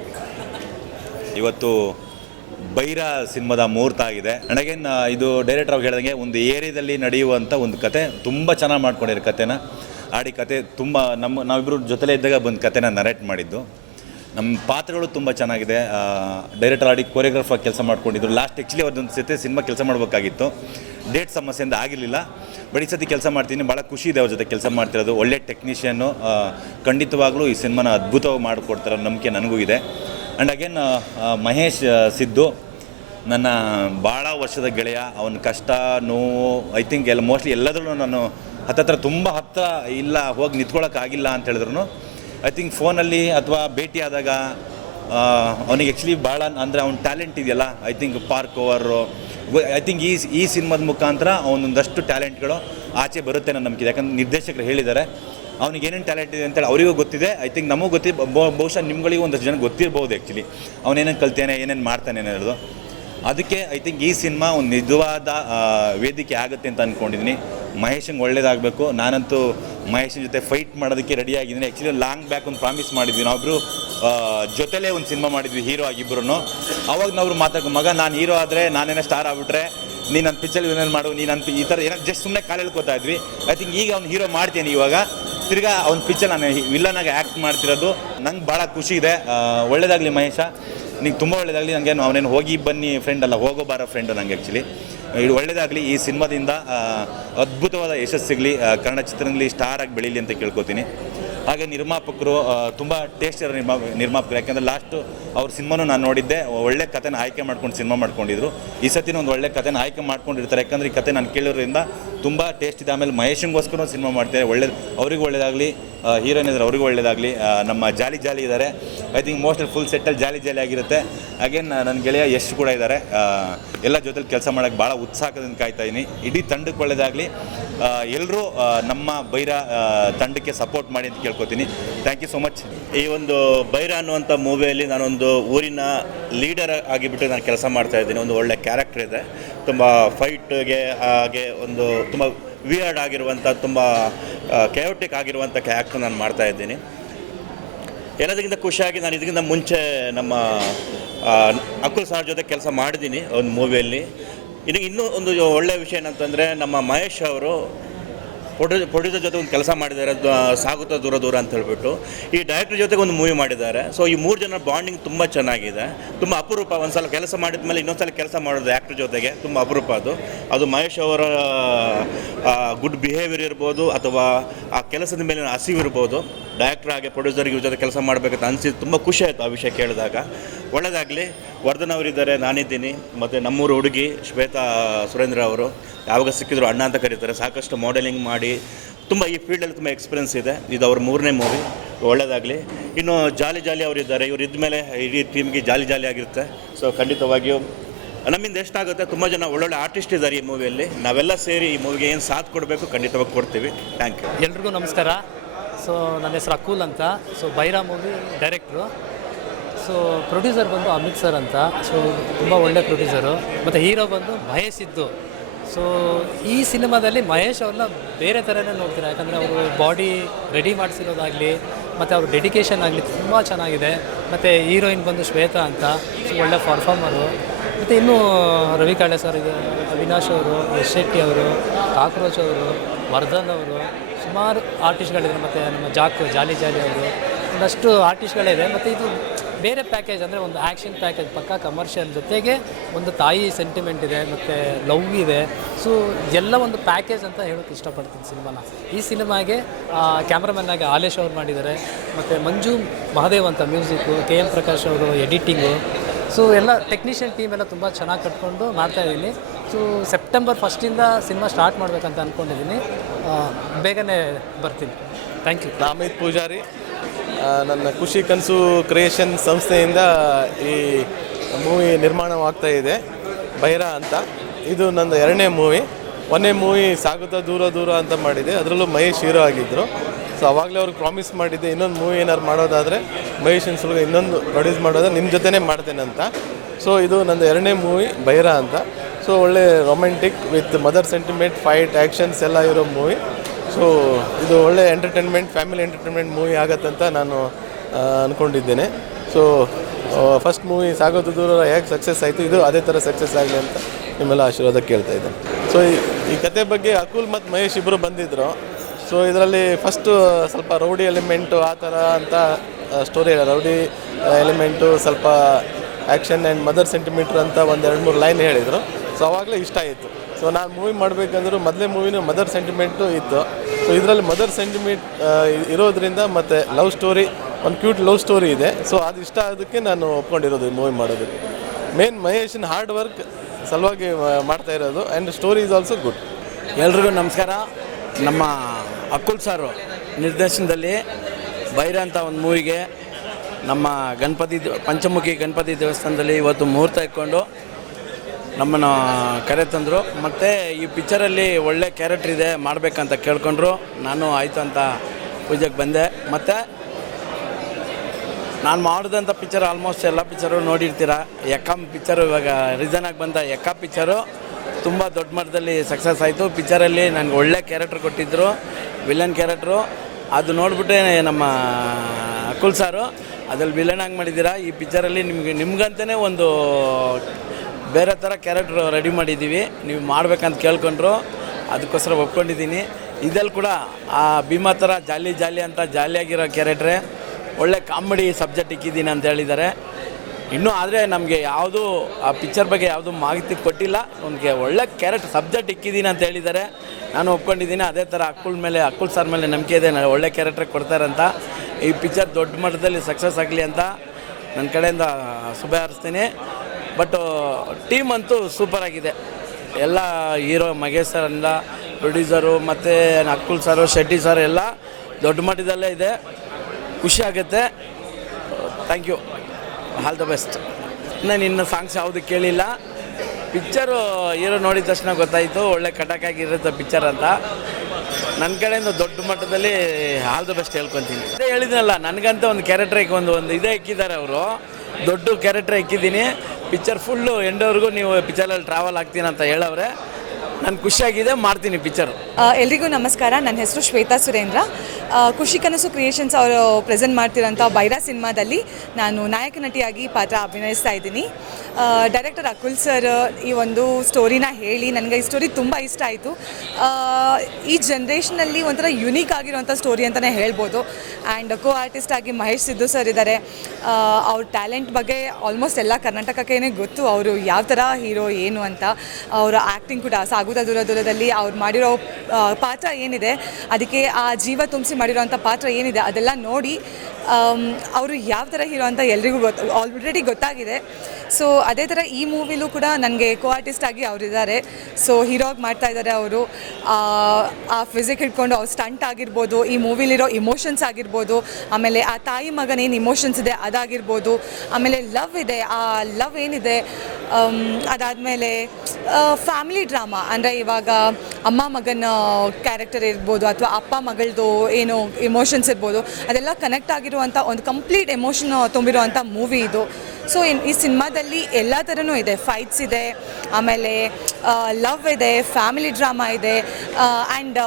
ಇವತ್ತು ಬೈರ ಸಿನಿಮಾದ ಮುಹೂರ್ತ ಆಗಿದೆ. ಅಗೇನ್ ಇದು ಡೈರೆಕ್ಟರ್ ಹೇಳಿದಂಗೆ ಒಂದು ಏರಿಯಾದಲ್ಲಿ ನಡೆಯುವಂಥ ಒಂದು ಕತೆ, ತುಂಬ ಚೆನ್ನಾಗಿ ಮಾಡ್ಕೊಂಡಿರೋ ಕತೆನ. ಆಡಿ ಕತೆ ತುಂಬ ನಮ್ಮ ನಾವಿಬ್ಬರು ಜೊತೆಲೇ ಇದ್ದಾಗ ಬಂದು ಕತೆನ ನರೇಟ್ ಮಾಡಿದ್ದು. ನಮ್ಮ ಪಾತ್ರಗಳು ತುಂಬ ಚೆನ್ನಾಗಿದೆ. ಡೈರೆಕ್ಟರ್ ಆಡಿ ಕೊರಿಯೋಗ್ರಾಫರ್ ಕೆಲಸ ಮಾಡ್ಕೊಂಡಿದ್ರು. ಲಾಸ್ಟ್ ಆ್ಯಕ್ಚುಲಿ ಅವ್ರದ್ದೊಂದು ಸತಿ ಸಿನಿಮಾ ಕೆಲಸ ಮಾಡಬೇಕಾಗಿತ್ತು. ಡೇಟ್ ಸಮಸ್ಯೆಯಿಂದ ಆಗಿರಲಿಲ್ಲ. ಬಟ್ ಈ ಸತಿ ಕೆಲಸ ಮಾಡ್ತೀನಿ. ಭಾಳ ಖುಷಿ ಇದೆ ಅವ್ರ ಜೊತೆ ಕೆಲಸ ಮಾಡ್ತಿರೋದು. ಒಳ್ಳೆ ಟೆಕ್ನಿಷಿಯನ್ನು ಖಂಡಿತವಾಗ್ಲೂ ಈ ಸಿನಿಮಾನ ಅದ್ಭುತವಾಗಿ ಮಾಡಿಕೊಡ್ತಾರೋ ನಂಬಿಕೆ ನನಗೂ ಇದೆ. ಆ್ಯಂಡ್ ಅಗೇನ್ ಮಹೇಶ್ ಸಿದ್ದು ನನ್ನ ಭಾಳ ವರ್ಷದ ಗೆಳೆಯ. ಅವನ ಕಷ್ಟ, ನೋವು ಐ ಥಿಂಕ್ ಎಲ್ಲ ಮೋಸ್ಟ್ಲಿ ಎಲ್ಲದರಲ್ಲೂ ನಾನು ಹತ್ತತ್ರ ತುಂಬ ಹತ್ತಿರ ಇಲ್ಲ, ಹೋಗಿ ನಿಂತ್ಕೊಳ್ಳೋಕ್ಕಾಗಿಲ್ಲ ಅಂತ ಹೇಳಿದ್ರು ಐ ಥಿಂಕ್ ಫೋನಲ್ಲಿ ಅಥವಾ ಭೇಟಿ ಆದಾಗ ಅವನಿಗೆ ಆ್ಯಕ್ಚುಲಿ ಭಾಳ ಅಂದರೆ ಅವ್ನ ಟ್ಯಾಲೆಂಟ್ ಇದೆಯಲ್ಲ ಐ ಥಿಂಕ್ ಪಾರ್ಕ್ ಓವರು ಐ ಥಿಂಕ್ ಈ ಈ ಸಿನಿಮಾದ ಮುಖಾಂತರ ಅವನೊಂದಷ್ಟು ಟ್ಯಾಲೆಂಟ್ಗಳು ಆಚೆ ಬರುತ್ತೆ ನನ್ನ ನಂಬಿಕೆ. ಯಾಕಂದ್ರೆ ನಿರ್ದೇಶಕರು ಹೇಳಿದ್ದಾರೆ, ಅವ್ನಿಗೆ ಏನೇನು ಟ್ಯಾಲೆಂಟ್ ಇದೆ ಅಂತೇಳಿ ಅವರಿಗೂ ಗೊತ್ತಿದೆ ಐ ಥಿಂಕ್ ನಮಗೂ ಗೊತ್ತಿ, ಬಹು- ಬಹುಶಃ ನಿಮ್ಗಳಿಗೂ ಒಂದಷ್ಟು ಜನ ಗೊತ್ತಿರ್ಬೋದು ಆ್ಯಕ್ಚುಲಿ ಅವನೇನೇನು ಕಲ್ತೇನೆ, ಏನೇನು ಮಾಡ್ತಾನೆ ಅನ್ನೋದು ಅದಕ್ಕೆ ಐ ಥಿಂಕ್ ಈ ಸಿನಿಮಾ ಒಂದು ನಿಜವಾದ ವೇದಿಕೆ ಆಗುತ್ತೆ ಅಂತ ಅಂದ್ಕೊಂಡಿದ್ದೀನಿ ಮಹೇಶಂಗೆ ಒಳ್ಳೇದಾಗಬೇಕು. ನಾನಂತೂ ಮಹೇಶನ ಜೊತೆ ಫೈಟ್ ಮಾಡೋದಕ್ಕೆ ರೆಡಿ ಆಗಿದ್ದೀನಿ. ಆ್ಯಕ್ಚುಲಿ ಲಾಂಗ್ ಬ್ಯಾಕ್ ಒಂದು ಪ್ರಾಮಿಸ್ ಮಾಡಿದ್ವಿ. ನಾವೊಬ್ಬರು ಜೊತೆಲೇ ಒಂದು ಸಿನಿಮಾ ಮಾಡಿದ್ವಿ ಹೀರೋ ಆಗಿಬ್ಬರು ಅವಾಗ ನಾವು ಮಾತಾಡ್ಕೊ ಮಗ, ನಾನು ಹೀರೋ ಆದರೆ ನಾನೇನೋ ಸ್ಟಾರ್ ಆಗಿಬಿಟ್ರೆ ನೀನು ನನ್ನ ಪಿಚ್ಚಲ್ಲಿ ಏನೇನು ಮಾಡು, ನೀನು ನನ್ನ ಈ ಥರ ಏನೋ ಜಸ್ಟ್ ಸುಮ್ಮನೆ ಕಾಲು ಹೇಳ್ಕೊತಾ ಇದ್ವಿ. ಐ ಥಿಂಕ್ ಈಗ ಅವ್ನು ಹೀರೋ ಮಾಡ್ತೀನಿ ಇವಾಗ. ತಿರ್ಗಾ ಅವ್ನ ಪಿಚ್ಚರ್ ನಾನು ವಿಲ್ಲನಾಗಿ ಆ್ಯಕ್ಟ್ ಮಾಡ್ತಿರೋದು. ನಂಗೆ ಭಾಳ ಖುಷಿ ಇದೆ. ಒಳ್ಳೇದಾಗಲಿ ಮಹೇಶ. ನಿಂಗೆ ತುಂಬ ಒಳ್ಳೇದಾಗಲಿ. ನನಗೆ ಅವನೇನು ಹೋಗಿ ಬನ್ನಿ ಫ್ರೆಂಡ್ ಅಲ್ಲ, ಹೋಗೋ ಬಾರೋ ಫ್ರೆಂಡು ನನಗೆ ಆ್ಯಕ್ಚುಲಿ ಇದು ಒಳ್ಳೇದಾಗಲಿ, ಈ ಸಿನಿಮಾದಿಂದ ಅದ್ಭುತವಾದ ಯಶಸ್ಸು ಸಿಗಲಿ ಕನ್ನಡ ಚಿತ್ರದಲ್ಲಿ ಸ್ಟಾರ್ ಆಗಿ ಬೆಳೀಲಿ ಅಂತ ಕೇಳ್ಕೊತೀನಿ. ಹಾಗೆ ನಿರ್ಮಾಪಕರು ತುಂಬ ಟೇಸ್ಟ್ ಇರೋ ನಿರ್ಮಾ, ನಿರ್ಮಾಪಕರು. ಯಾಕೆಂದರೆ ಲಾಸ್ಟು ಅವ್ರ ಸಿನಿಮಾನು ನಾನು ನೋಡಿದ್ದೆ, ಒಳ್ಳೆ ಕಥೆನ ಆಯ್ಕೆ ಮಾಡ್ಕೊಂಡು ಸಿನಿಮಾ ಮಾಡ್ಕೊಂಡಿದ್ರು. ಈ ಸತಿನ ಒಂದು ಒಳ್ಳೆ ಕಥೆನ ಆಯ್ಕೆ ಮಾಡ್ಕೊಂಡಿರ್ತಾರೆ. ಯಾಕಂದರೆ ಈ ಕತೆ ನಾನು ಕೇಳಿರೋದ್ರಿಂದ ತುಂಬ ಟೇಸ್ಟ್ ಇದೆ. ಆಮೇಲೆ ಮಹೇಶಂಗೋಸ್ಕರ ಸಿನಿಮಾ ಮಾಡ್ತಾರೆ ಒಳ್ಳೆ ಅವ್ರಿಗೂ ಒಳ್ಳೇದಾಗಲಿ. ಹೀರೋಯಿನ್ ಇದ್ದಾರೆ ಅವ್ರಿಗೂ ಒಳ್ಳೇದಾಗಲಿ. ನಮ್ಮ ಜಾಲಿ ಜಾಲಿ ಇದ್ದಾರೆ ಐ ಥಿಂಕ್ ಮೋಸ್ಟ್ ಫುಲ್ ಸೆಟ್ಟಲ್ಲಿ ಜಾಲಿ ಜಾಲಿ ಆಗಿರುತ್ತೆ. ಅಗೇನ್ ನನ್ನ ಗೆಳೆಯ ಯಶ್ ಕೂಡ ಇದ್ದಾರೆ ಎಲ್ಲ ಜೊತೆಲಿ ಕೆಲಸ ಮಾಡೋಕ್ಕೆ ಭಾಳ ಉತ್ಸಾಹದಿಂದ ಕಾಯ್ತಾ ಇದ್ದೀನಿ ಇಡೀ ತಂಡಕ್ಕೆ ಒಳ್ಳೇದಾಗಲಿ. ಎಲ್ಲರೂ ನಮ್ಮ ಬೈರ ತಂಡಕ್ಕೆ ಸಪೋರ್ಟ್ ಮಾಡಿ ಅಂತ ಕೇಳ್ಕೊತೀನಿ. ಥ್ಯಾಂಕ್ ಯು ಸೊ ಮಚ್ ಈ ಒಂದು ಬೈರ ಅನ್ನುವಂಥ ಮೂವಿಯಲ್ಲಿ ನಾನೊಂದು ಊರಿನ ಲೀಡರ್ ಆಗಿಬಿಟ್ಟು ನಾನು ಕೆಲಸ ಮಾಡ್ತಾ ಇದ್ದೀನಿ. ಒಂದು ಒಳ್ಳೆ ಕ್ಯಾರೆಕ್ಟರ್ ಇದೆ. ತುಂಬ ಫೈಟ್ಗೆ ಹಾಗೆ ಒಂದು ತುಂಬ ವಿಯರ್ಡ್ ಆಗಿರುವಂಥ ತುಂಬ ಕೆಯೋಟಿಕ್ ಆಗಿರುವಂಥ ಕ್ಯಾರೆಕ್ಟರ್ ನಾನು ಮಾಡ್ತಾ ಇದ್ದೀನಿ. ಎಲ್ಲದಕ್ಕಿಂತ ಖುಷಿಯಾಗಿ ನಾನು ಇದಕ್ಕಿಂತ ಮುಂಚೆ ನಮ್ಮ ಅಕುಲ್ ಸರ್ ಜೊತೆ ಕೆಲಸ ಮಾಡಿದ್ದೀನಿ, ಒಂದು ಮೂವಿಯಲ್ಲಿ ಇದು ಇನ್ನೂ ಒಂದು ಒಳ್ಳೆಯ ವಿಷಯ ಏನಂತಂದರೆ, ನಮ್ಮ ಮಹೇಶ್ ಅವರು ಪ್ರೊಡ್ಯೂ ಪ್ರೊಡ್ಯೂಸರ್ ಜೊತೆ ಒಂದು ಕೆಲಸ ಮಾಡಿದ್ದಾರೆ ಸಾಗುತ್ತಾ ದೂರ ದೂರ ಅಂತ ಹೇಳ್ಬಿಟ್ಟು, ಈ ಡೈರೆಕ್ಟರ್ ಜೊತೆಗೆ ಒಂದು ಮೂವಿ ಮಾಡಿದ್ದಾರೆ. ಸೊ ಈ ಮೂರು ಜನ ಬಾಂಡಿಂಗ್ ತುಂಬ ಚೆನ್ನಾಗಿದೆ. ತುಂಬ ಅಪರೂಪ, ಒಂದು ಸಲ ಕೆಲಸ ಮಾಡಿದ ಮೇಲೆ ಇನ್ನೊಂದು ಸಲ ಕೆಲಸ ಮಾಡೋದು ಆ್ಯಕ್ಟರ್ ಜೊತೆಗೆ ತುಂಬ ಅಪರೂಪ ಅದು. ಅದು ಮಹೇಶ್ ಅವರ ಗುಡ್ ಬಿಹೇವಿಯರ್ ಇರ್ಬೋದು, ಅಥವಾ ಆ ಕೆಲಸದ ಮೇಲಿನ ಹಸಿವು ಇರ್ಬೋದು ಡೈರೆಕ್ಟರ್ ಆಗಿ ಪ್ರೊಡ್ಯೂಸರ್ಗೆ ಇವ್ರ ಜೊತೆ ಕೆಲಸ ಮಾಡಬೇಕಂತ ಅನಿಸಿದ್ದು ತುಂಬ ಖುಷಿ ಆಯಿತು ಆ ವಿಷಯ ಕೇಳಿದಾಗ. ಒಳ್ಳೆಯದಾಗಲಿ ವರ್ಧನ್ ಅವರಿದ್ದಾರೆ, ನಾನಿದ್ದೀನಿ. ಮತ್ತು ನಮ್ಮೂರು ಹುಡುಗಿ ಶ್ವೇತಾ ಸುರೇಂದ್ರ ಅವರು ಯಾವಾಗ ಸಿಕ್ಕಿದ್ರು ಅಣ್ಣ ಅಂತ ಕರೀತಾರೆ. ಸಾಕಷ್ಟು ಮಾಡೆಲಿಂಗ್ ಮಾಡಿ ತುಂಬ ಈ ಫೀಲ್ಡಲ್ಲಿ ತುಂಬ ಎಕ್ಸ್ಪೀರಿಯನ್ಸ್ ಇದೆ. ಇದು ಅವ್ರ ಮೂರನೇ ಮೂವಿ ಒಳ್ಳೆಯದಾಗಲಿ ಇನ್ನು ಜಾಲಿ ಜಾಲಿ ಅವರಿದ್ದಾರೆ. ಇವ್ರು ಇದ್ಮೇಲೆ ಇಡೀ ಟೀಮ್ಗೆ ಜಾಲಿ ಜಾಲಿ ಆಗಿರುತ್ತೆ. ಸೊ ಖಂಡಿತವಾಗಿಯೂ ನಮ್ಮಿಂದ ಎಷ್ಟಾಗುತ್ತೆ ತುಂಬ ಜನ ಒಳ್ಳೊಳ್ಳೆ ಆರ್ಟಿಸ್ಟ್ ಇದ್ದಾರೆ ಈ ಮೂವಿಯಲ್ಲಿ ನಾವೆಲ್ಲ ಸೇರಿ ಈ ಮೂವಿಗೆ ಏನು ಸಾಥ್ ಕೊಡಬೇಕು ಖಂಡಿತವಾಗಿ ಕೊಡ್ತೀವಿ. ಥ್ಯಾಂಕ್ ಯು ಎಲ್ರಿಗೂ ನಮಸ್ಕಾರ. ಸೊ ನನ್ನ ಹೆಸರು ಅಕುಲ್ ಅಂತ. So Bhaira movie director so producer ಬಂದು ಅಮಿತ್ ಸರ್ ಅಂತ. ಸೊ ತುಂಬ ಒಳ್ಳೆ ಪ್ರೊಡ್ಯೂಸರು ಮತ್ತು ಹೀರೋ ಬಂದು ಮಹೇಶ್ ಇದ್ದು. ಸೊ ಈ ಸಿನಿಮಾದಲ್ಲಿ ಮಹೇಶ್ ಅವ್ರನ್ನ ಬೇರೆ ಥರನೇ ನೋಡ್ತೀರಾ? ಯಾಕಂದರೆ ಅವರು ಬಾಡಿ ರೆಡಿ ಮಾಡಿಸಿರೋದಾಗಲಿ, ಮತ್ತು ಅವ್ರ ಡೆಡಿಕೇಶನ್ ಆಗಲಿ ತುಂಬ ಚೆನ್ನಾಗಿದೆ. ಮತ್ತು ಹೀರೋಯಿನ್ ಬಂದು ಶ್ವೇತಾ ಅಂತ. ಒಳ್ಳೆ ಪರ್ಫಾರ್ಮರು ಮತ್ತು ಇನ್ನೂ ರವಿ ಕಾಳೆ ಸರ್ ಇದೆ, ಅವಿನಾಶ್ ಅವರು ಯಶ್ ಶೆಟ್ಟಿ ಅವರು, ಕಾಕ್ರೋಚ್ ಅವರು, ವರ್ಧನ್ ಅವರು, ಸುಮಾರು ಆರ್ಟಿಸ್ಟ್ಗಳಿದ್ದಾರೆ ಮತ್ತು ನಮ್ಮ ಜಾಕ್, ಜಾಲಿ ಜಾಲಿ ಅವರು, ಒಂದಷ್ಟು ಆರ್ಟಿಸ್ಟ್ಗಳಿದೆ ಮತ್ತು ಇದು ಬೇರೆ ಪ್ಯಾಕೇಜ್ ಅಂದರೆ ಒಂದು ಆ್ಯಕ್ಷನ್ ಪ್ಯಾಕೇಜ್ ಪಕ್ಕಾ ಕಮರ್ಷಿಯಲ್ ಜೊತೆಗೆ ಒಂದು ತಾಯಿ ಸೆಂಟಿಮೆಂಟ್ ಇದೆ, ಮತ್ತು ಲವ್ ಇದೆ. ಸೊ ಎಲ್ಲ ಒಂದು ಪ್ಯಾಕೇಜ್ ಅಂತ ಹೇಳೋಕ್ಕೆ ಇಷ್ಟಪಡ್ತೀನಿ ಸಿನಿಮಾನ ಈ ಸಿನಿಮಾಗೆ ಕ್ಯಾಮ್ರಾಮನ್ ಆಗಿ ಆಲೇಶ್ ಅವ್ರು ಮಾಡಿದ್ದಾರೆ. ಮತ್ತು ಮಂಜು ಮಹಾದೇವ್ ಅಂತ ಮ್ಯೂಸಿಕ್ಕು ಕೆ ಎಂ ಪ್ರಕಾಶ್ ಅವರು ಎಡಿಟಿಂಗು ಸೊ ಎಲ್ಲ ಟೆಕ್ನಿಷಿಯನ್ ಟೀಮ್ ಎಲ್ಲ ತುಂಬ ಚೆನ್ನಾಗಿ ಕಟ್ಕೊಂಡು ಮಾಡ್ತಾ ಇದ್ದೀನಿ. ಸೊ ಸೆಪ್ಟೆಂಬರ್ ಫಸ್ಟಿಂದ ಸಿನಿಮಾ ಸ್ಟಾರ್ಟ್ ಮಾಡಬೇಕಂತ ಅಂದ್ಕೊಂಡಿದ್ದೀನಿ ಬೇಗನೆ ಬರ್ತೀನಿ. Thank you Ramit Pujari. ನನ್ನ ಖುಷಿ ಕನಸು ಕ್ರಿಯೇಷನ್ ಸಂಸ್ಥೆಯಿಂದ ಈ ಮೂವಿ ನಿರ್ಮಾಣವಾಗ್ತಾ ಇದೆ. ಬೈರ ಅಂತ. ಇದು ನನ್ನ ಎರಡನೇ ಮೂವಿ ಒಂದನೇ ಮೂವಿ ಸಾಗುತ್ತಾ ದೂರ ದೂರ ಅಂತ ಮಾಡಿದೆ. ಅದರಲ್ಲೂ ಮಹೇಶ್ ಹೀರೋ ಆಗಿದ್ದರು ಸೊ ಅವಾಗಲೇ ಅವ್ರಿಗೆ ಪ್ರಾಮಿಸ್ ಮಾಡಿದ್ದೆ, ಇನ್ನೊಂದು ಮೂವಿ ಏನಾದ್ರು ಮಾಡೋದಾದರೆ ಮಹೇಶ್ ಇನ್ಸುಲ್ಗೆ ಇನ್ನೊಂದು ಪ್ರೊಡ್ಯೂಸ್ ಮಾಡೋದ್ರೆ ನಿಮ್ಮ ಜೊತೆನೇ ಮಾಡ್ತೇನೆ ಅಂತ. ಸೊ ಇದು ನನ್ನ ಎರಡನೇ ಮೂವಿ ಬೈರ ಅಂತ. ಸೊ ಒಳ್ಳೆ romantic with mother sentiment fight actions ಎಲ್ಲ ಇರೋ ಮೂವಿ ಸೊ ಇದು ಒಳ್ಳೆ ಎಂಟರ್ಟೈನ್ಮೆಂಟ್ ಫ್ಯಾಮಿಲಿ ಎಂಟರ್ಟೈನ್ಮೆಂಟ್ ಮೂವಿ ಆಗತ್ತಂತ ನಾನು ಅಂದ್ಕೊಂಡಿದ್ದೇನೆ ಸೊ ಫಸ್ಟ್ ಮೂವಿ ಸಾಗೋದು ದೂರ ಹೇಗೆ ಸಕ್ಸಸ್ ಆಯಿತು, ಇದು ಅದೇ ಥರ ಸಕ್ಸಸ್ ಆಗಲಿ ಅಂತ ನಿಮ್ಮೆಲ್ಲ ಆಶೀರ್ವಾದ ಕೇಳ್ತಾ ಇದ್ದೇನೆ. ಸೊ ಈ ಕತೆ ಬಗ್ಗೆ ಅಕುಲ್ ಮತ್ತು ಮಹೇಶ್ ಇಬ್ಬರು ಬಂದಿದ್ದರು ಸೊ ಇದರಲ್ಲಿ ಫಸ್ಟು ಸ್ವಲ್ಪ ರೌಡಿ ಎಲಿಮೆಂಟು ಆ ಥರ ಅಂತ ಸ್ಟೋರಿ ಇಲ್ಲ ರೌಡಿ ಎಲಿಮೆಂಟು ಸ್ವಲ್ಪ ಆ್ಯಕ್ಷನ್ ಆ್ಯಂಡ್ ಮದರ್ ಸೆಂಟಿಮೀಟ್ರ್ ಅಂತ ಒಂದು ಎರಡು ಮೂರು ಲೈನ್ ಹೇಳಿದರು. ಸೊ ಅವಾಗಲೇ ಇಷ್ಟ ಆಯಿತು. ಸೊ ನಾನು ಮೂವಿ ಮಾಡಬೇಕಂದ್ರೂ ಮೊದಲೇ ಮೂವಿನೂ ಮದರ್ ಸೆಂಟಿಮೆಂಟು ಇತ್ತು. ಸೊ ಇದರಲ್ಲಿ ಮದರ್ ಸೆಂಟಿಮೆಂಟ್ ಇರೋದ್ರಿಂದ ಮತ್ತು ಲವ್ ಸ್ಟೋರಿ ಒಂದು ಕ್ಯೂಟ್ ಲವ್ ಸ್ಟೋರಿ ಇದೆ. ಸೊ ಅದು ಇಷ್ಟ ಆದಕ್ಕೆ ನಾನು ಒಪ್ಕೊಂಡಿರೋದು ಈ ಮೂವಿ ಮಾಡೋದಕ್ಕೆ. ಮೇನ್ ಮಹೇಶನ್ ಹಾರ್ಡ್ ವರ್ಕ್ ಸಲುವಾಗಿ ಮಾಡ್ತಾ ಇರೋದು. And story is also good ಎಲ್ರಿಗೂ ನಮಸ್ಕಾರ. ನಮ್ಮ ಅಕ್ಕುಲ್ ಸಾರು ನಿರ್ದೇಶನದಲ್ಲಿ ಬೈರ ಅಂತ ಒಂದು ಮೂವಿಗೆ ನಮ್ಮ ಗಣಪತಿ ಪಂಚಮುಖಿ ಗಣಪತಿ ದೇವಸ್ಥಾನದಲ್ಲಿ ಇವತ್ತು ಮುಹೂರ್ತ ಇಟ್ಕೊಂಡು ನಮ್ಮನ್ನು ಕರೆ ತಂದರು. ಮತ್ತು ಈ ಪಿಕ್ಚರಲ್ಲಿ ಒಳ್ಳೆ ಕ್ಯಾರೆಕ್ಟ್ರ್ ಇದೆ, ಮಾಡಬೇಕಂತ ಕೇಳ್ಕೊಂಡ್ರು. ನಾನು ಆಯಿತು ಅಂತ ಪೂಜೆಗೆ ಬಂದೆ. ಮತ್ತು ನಾನು ಮಾಡಿದಂಥ ಪಿಕ್ಚರ್ ಆಲ್ಮೋಸ್ಟ್ ಎಲ್ಲ ಪಿಕ್ಚರು ನೋಡಿರ್ತೀರ. ಯಕ್ಕ ಪಿಕ್ಚರು ಇವಾಗ ರೀಸನ್ ಆಗಿ ಬಂದ ಎಕ್ಕ ಪಿಕ್ಚರು. ತುಂಬ ದೊಡ್ಡ ಮಟ್ಟದಲ್ಲಿ ಸಕ್ಸಸ್ ಆಯಿತು. ಪಿಕ್ಚರಲ್ಲಿ ನನಗೆ ಒಳ್ಳೆ ಕ್ಯಾರೆಕ್ಟರ್ ಕೊಟ್ಟಿದ್ದರು ವಿಲನ್ ಕ್ಯಾರೆಕ್ಟ್ರು ಅದು ನೋಡಿಬಿಟ್ಟೆ ನಮ್ಮ ಅಕುಲ್ ಸಾರು, ಅದ್ರಲ್ಲಿ ವಿಲನ್ ಆಗಿ ಮಾಡಿದ್ದೀರಾ? ಈ ಪಿಕ್ಚರಲ್ಲಿ ನಿಮಗೆ ನಿಮ್ಗಂತಲೇ ಒಂದು ಬೇರೆ ಥರ ಕ್ಯಾರೆಕ್ಟ್ರು ರೆಡಿ ಮಾಡಿದ್ದೀವಿ. ನೀವು ಮಾಡ್ಬೇಕಂತ ಕೇಳ್ಕೊಂಡ್ರು. ಅದಕ್ಕೋಸ್ಕರ ಒಪ್ಕೊಂಡಿದ್ದೀನಿ. ಇದಲ್ಲಿ ಕೂಡ ಆ ಭೀಮಾ ಥರ ಜಾಲಿ ಜಾಲಿ ಅಂತ ಜಾಲಿಯಾಗಿರೋ ಕ್ಯಾರೆಕ್ಟ್ರೆ ಒಳ್ಳೆ ಕಾಮಿಡಿ ಸಬ್ಜೆಕ್ಟ್ ಇಕ್ಕಿದ್ದೀನಿ ಅಂತ ಹೇಳಿದ್ದಾರೆ. ಇನ್ನೂ ಆದರೆ ನಮಗೆ ಯಾವುದು, ಆ ಪಿಕ್ಚರ್ ಬಗ್ಗೆ ಯಾವುದು ಮಾಹಿತಿ ಕೊಟ್ಟಿಲ್ಲ. ನನಗೆ ಒಳ್ಳೆ ಕ್ಯಾರೆಟ್ ಸಬ್ಜೆಕ್ಟ್ ಇಕ್ಕಿದ್ದೀನಿ ಅಂತ ಹೇಳಿದ್ದಾರೆ ನಾನು ಒಪ್ಕೊಂಡಿದ್ದೀನಿ ಅದೇ ಥರ ಅಕ್ಕುಳ ಮೇಲೆ ಅಕ್ಕುಲ್ ಸರ್ ಮೇಲೆ ನಂಬಿಕೆ ಇದೆ ನಾನು ಒಳ್ಳೆ ಕ್ಯಾರೆಕ್ಟ್ರಿಗೆ ಕೊಡ್ತಾರಂತ ಈ ಪಿಕ್ಚರ್ ದೊಡ್ಡ ಮಟ್ಟದಲ್ಲಿ ಸಕ್ಸಸ್ ಆಗಲಿ ಅಂತ ನನ್ನ ಕಡೆಯಿಂದ ಶುಭ ಹಾರಿಸ್ತೀನಿ. ಬಟ್ ಟೀಮ್ ಅಂತೂ ಸೂಪರ್ ಆಗಿದೆ. ಎಲ್ಲ ಹೀರೋ ಮಗೇಶ್ ಸರಿಂದ ಪ್ರೊಡ್ಯೂಸರು ಮತ್ತು ಅಕ್ಕುಲ್ ಸರು ಶೆಟ್ಟಿ ಸರ್ ಎಲ್ಲ ದೊಡ್ಡ ಮಟ್ಟದಲ್ಲೇ ಇದೆ. ಖುಷಿ ಆಗುತ್ತೆ. Thank you all the best ನಾನು ಇನ್ನು ಸಾಂಗ್ಸ್ ಯಾವುದು ಕೇಳಿಲ್ಲ. ಪಿಕ್ಚರು ಹೀರೋ ನೋಡಿದ ತಕ್ಷಣ ಗೊತ್ತಾಯಿತು, ಒಳ್ಳೆ ಕಟಕಾಗಿರುತ್ತೆ ಪಿಕ್ಚರ್ ಅಂತ. ನನ್ನ ಕಡೆಯಿಂದ ದೊಡ್ಡ ಮಟ್ಟದಲ್ಲಿ ಆಲ್ ದ ಬೆಸ್ಟ್ ಹೇಳ್ಕೊತೀನಿ. ಅದೇ ಹೇಳಿದ್ನಲ್ಲ, ನನಗಂತ ಒಂದು ಕ್ಯಾರೆಕ್ಟರ್ ಒಂದು ಒಂದು ಇದೇ ಇಕ್ಕಿದ್ದಾರೆ ಅವರು. ದೊಡ್ಡ ಕ್ಯಾರೆಕ್ಟರ್ ಇಕ್ಕಿದ್ದೀನಿ. ಪಿಕ್ಚರ್ ಫುಲ್ಲು ಎಂಡವರೆಗೂ ನೀವು ಪಿಕ್ಚರಲ್ಲಿ ಟ್ರಾವೆಲ್ ಆಗ್ತೀನಿ ಅಂತ ಹೇಳವ್ರೆ. ನಾನು ಖುಷಿಯಾಗಿದೆ, ಮಾಡ್ತೀನಿ ಪಿಕ್ಚರ್ ಎಲ್ರಿಗೂ ನಮಸ್ಕಾರ. ನನ್ನ ಹೆಸರು ಶ್ವೇತಾ ಸುರೇಂದ್ರ. ಖುಷಿ ಕನಸು ಕ್ರಿಯೇಷನ್ಸ್ ಅವರು ಪ್ರೆಸೆಂಟ್ ಮಾಡ್ತಿರೋಂಥ ಬೈರಾ ಸಿನಿಮಾದಲ್ಲಿ ನಾನು ನಾಯಕ ನಟಿಯಾಗಿ ಪಾತ್ರ ಅಭಿನಯಿಸ್ತಾ ಇದ್ದೀನಿ. ಡೈರೆಕ್ಟರ್ ಅಕುಲ್ ಸರ್ ಈ ಒಂದು ಸ್ಟೋರಿನ ಹೇಳಿ ನನಗೆ ಈ ಸ್ಟೋರಿ ತುಂಬ ಇಷ್ಟ ಆಯಿತು. ಈ ಜನ್ರೇಷನಲ್ಲಿ ಒಂಥರ ಯುನೀಕ್ ಆಗಿರುವಂಥ ಸ್ಟೋರಿ ಅಂತಲೇ ಹೇಳ್ಬೋದು. ಆ್ಯಂಡ್ ಕೋ ಆರ್ಟಿಸ್ಟ್ ಆಗಿ ಮಹೇಶ್ ಸಿದ್ದು ಸರ್ ಇದ್ದಾರೆ ಅವ್ರ ಟ್ಯಾಲೆಂಟ್ ಬಗ್ಗೆ ಆಲ್ಮೋಸ್ಟ್ ಎಲ್ಲ ಕರ್ನಾಟಕಕ್ಕೇನೆ ಗೊತ್ತು. ಅವರು ಯಾವ ಥರ ಹೀರೋ ಏನು ಅಂತ. ಅವರ ಆ್ಯಕ್ಟಿಂಗ್ ಕೂಡ ಸಾಗುತ್ತಾ ದೂರ ದೂರದಲ್ಲಿ ಅವ್ರು ಮಾಡಿರೋ ಪಾತ್ರ ಏನಿದೆ, ಅದಕ್ಕೆ ಆ ಜೀವ ತುಂಬಿಸಿ ಮಾಡಿರೋಂಥ ಪಾತ್ರ ಏನಿದೆ, ಅದೆಲ್ಲ ನೋಡಿ ಅವರು ಯಾವ ಥರ ಹೀರೋ ಅಂತ ಎಲ್ರಿಗೂ ಗೊತ್ತು ಆಲ್ರೆಡಿ ಗೊತ್ತಾಗಿದೆ. ಸೊ ಅದೇ ಥರ ಈ ಮೂವಿಲೂ ಕೂಡ ನನಗೆ ಕೋ ಆರ್ಟಿಸ್ಟ್ ಆಗಿ ಅವರಿದ್ದಾರೆ ಸೊ ಹೀರೋಗಿ ಮಾಡ್ತಾ ಇದ್ದಾರೆ ಅವರು. ಆ ಫಿಸಿಕ್ ಇಟ್ಕೊಂಡು ಅವ್ರು ಸ್ಟಂಟ್ ಆಗಿರ್ಬೋದು, ಈ ಮೂವಿಲಿರೋ ಇಮೋಷನ್ಸ್ ಆಗಿರ್ಬೋದು, ಆಮೇಲೆ ಆ ತಾಯಿ ಮಗನೇನು ಇಮೋಷನ್ಸ್ ಇದೆ ಅದಾಗಿರ್ಬೋದು, ಆಮೇಲೆ ಲವ್ ಇದೆ, ಆ ಲವ್ ಏನಿದೆ ಅದಾದಮೇಲೆ ಫ್ಯಾಮಿಲಿ ಡ್ರಾಮಾ ಅಂದರೆ ಇವಾಗ ಅಮ್ಮ ಮಗನ ಕ್ಯಾರೆಕ್ಟರ್ ಇರ್ಬೋದು ಅಥವಾ ಅಪ್ಪ ಮಗಳದು ಏನು ಇಮೋಷನ್ಸ್ ಇರ್ಬೋದು ಅದೆಲ್ಲ ಕನೆಕ್ಟ್ ಆಗಿರುವಂಥ ಒಂದು ಕಂಪ್ಲೀಟ್ ಎಮೋಷನ್ ತುಂಬಿರುವಂಥ ಮೂವಿ ಇದು. ಸೊ ಈ ಸಿನಿಮಾದಲ್ಲಿ ಎಲ್ಲ ಥರನೂ ಇದೆ. ಫೈಟ್ಸ್ ಇದೆ, ಆಮೇಲೆ ಲವ್ ಇದೆ ಫ್ಯಾಮಿಲಿ ಡ್ರಾಮಾ ಇದೆ ಆ್ಯಂಡ್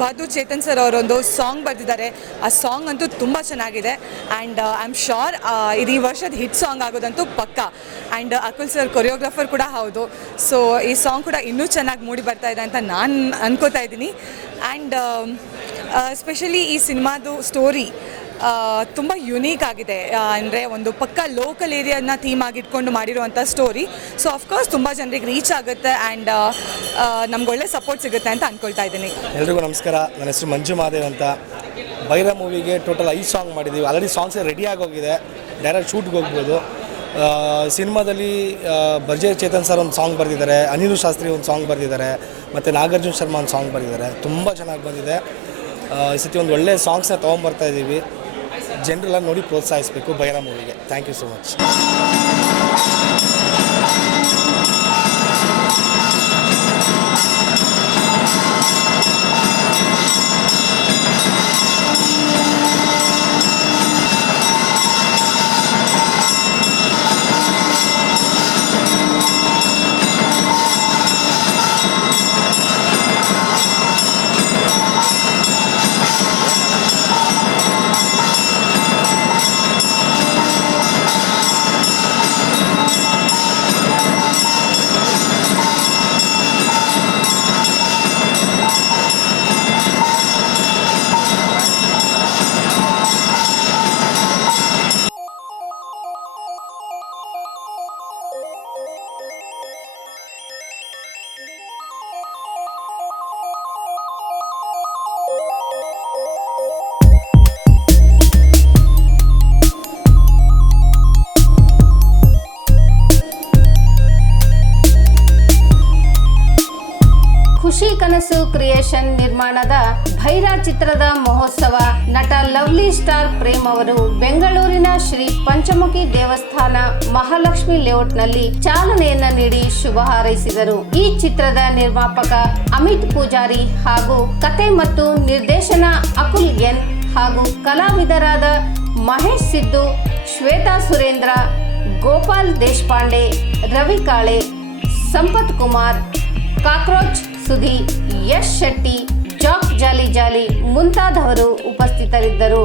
ಬಹದ್ದೂರ್ ಚೇತನ್ ಸರ್ ಅವರೊಂದು ಸಾಂಗ್ ಬರೆದಿದ್ದಾರೆ. ಆ ಸಾಂಗ್ ಅಂತೂ ತುಂಬ ಚೆನ್ನಾಗಿದೆ. ಆ್ಯಂಡ್ ಐ ಆಮ್ ಶ್ಯೂರ್ ಇದು ಈ ವರ್ಷದ ಹಿಟ್ ಸಾಂಗ್ ಆಗೋದಂತೂ ಪಕ್ಕ. ಆ್ಯಂಡ್ ಅಕುಲ್ ಸರ್ ಕೊರಿಯೋಗ್ರಾಫರ್ ಕೂಡ ಹೌದು. ಸೊ ಈ ಸಾಂಗ್ ಕೂಡ ಇನ್ನೂ ಚೆನ್ನಾಗಿ ಮೂಡಿ ಬರ್ತಾ ಇದೆ ಅಂತ ನಾನು ಅನ್ಕೋತಾ ಇದ್ದೀನಿ. ಆ್ಯಂಡ್ ಎಸ್ಪೆಷಲಿ ಈ ಸಿನಿಮಾದು ಸ್ಟೋರಿ ತುಂಬ ಯುನೀಕ್ ಆಗಿದೆ ಅಂದರೆ ಒಂದು ಪಕ್ಕ ಲೋಕಲ್ ಏರಿಯಾನ ಥೀಮ್ ಆಗಿಟ್ಕೊಂಡು ಮಾಡಿರುವಂಥ ಸ್ಟೋರಿ ಸೊ ಅಫ್ಕೋರ್ಸ್ ತುಂಬ ಜನರಿಗೆ ರೀಚ್ ಆಗುತ್ತೆ ಆ್ಯಂಡ್ ನಮ್ಗೆ ಒಳ್ಳೆ ಸಪೋರ್ಟ್ ಸಿಗುತ್ತೆ ಅಂತ ಅಂದ್ಕೊಳ್ತಾ ಇದ್ದೀನಿ. ಎಲ್ರಿಗೂ ನಮಸ್ಕಾರ. ನನ್ನ ಹೆಸರು ಮಂಜು ಮಹಾದೇವ್ ಅಂತ. ಬೈರ ಮೂವಿಗೆ ಟೋಟಲ್ ಐದು ಸಾಂಗ್ ಮಾಡಿದ್ದೀವಿ ಆಲ್ರೆಡಿ ಸಾಂಗ್ಸ್ ರೆಡಿ ಆಗೋಗಿದೆ. ಡೈರೆಕ್ಟ್ ಶೂಟ್ಗೆ ಹೋಗ್ಬೋದು. ಸಿನಿಮಾದಲ್ಲಿ ಆ, ಚೇತನ್ ಸರ್ ಒಂದು ಸಾಂಗ್ ಬರೆದಿದ್ದಾರೆ. ಅನಿಲ್ ಶಾಸ್ತ್ರಿ ಒಂದು ಸಾಂಗ್ ಬರೆದಿದ್ದಾರೆ. ಮತ್ತು ನಾಗಾರ್ಜುನ ಶರ್ಮಾ ಒಂದು ಸಾಂಗ್ ಬರೆದಿದ್ದಾರೆ. ತುಂಬ ಚೆನ್ನಾಗಿ ಬಂದಿದೆ. ಈ ಸತಿ ಒಂದು ಒಳ್ಳೆ ಸಾಂಗ್ಸ್ನ ತೊಗೊಂಬರ್ತಾ ಇದ್ದೀವಿ ಜನರೆಲ್ಲ ನೋಡಿ ಪ್ರೋತ್ಸಾಹಿಸಬೇಕು ಬೈರಾಮ್ ಮೂವಿಗೆ ಥ್ಯಾಂಕ್ ಯು ಸೊ ಮಚ್ ಚಿತ್ರದ ಮಹೋತ್ಸವ ನಟ ಲವ್ಲಿ ಸ್ಟಾರ್ ಪ್ರೇಮ್ ಅವರು ಬೆಂಗಳೂರಿನ ಶ್ರೀ ಪಂಚಮುಖಿ ದೇವಸ್ಥಾನ ಮಹಾಲಕ್ಷ್ಮಿ ಲೇಔಟ್ನಲ್ಲಿ ಚಾಲನೆಯನ್ನ ನೀಡಿ ಶುಭ ಹಾರೈಸಿದರು. ಈ ಚಿತ್ರದ ನಿರ್ಮಾಪಕ ಅಮಿತ್ ಪೂಜಾರಿ ಹಾಗೂ ಕತೆ ಮತ್ತು ನಿರ್ದೇಶನ ಅಕುಲ್ ಎನ್ ಹಾಗೂ ಕಲಾವಿದರಾದ Mahesh Siddu, Shweta Surendra, Gopal Deshpande, Ravi Kale, Sampath Kumar, cockroach Sudhi Yash Shetty Jolly Jolly ಮುಂತಾದವರು ಉಪಸ್ಥಿತರಿದ್ದರು.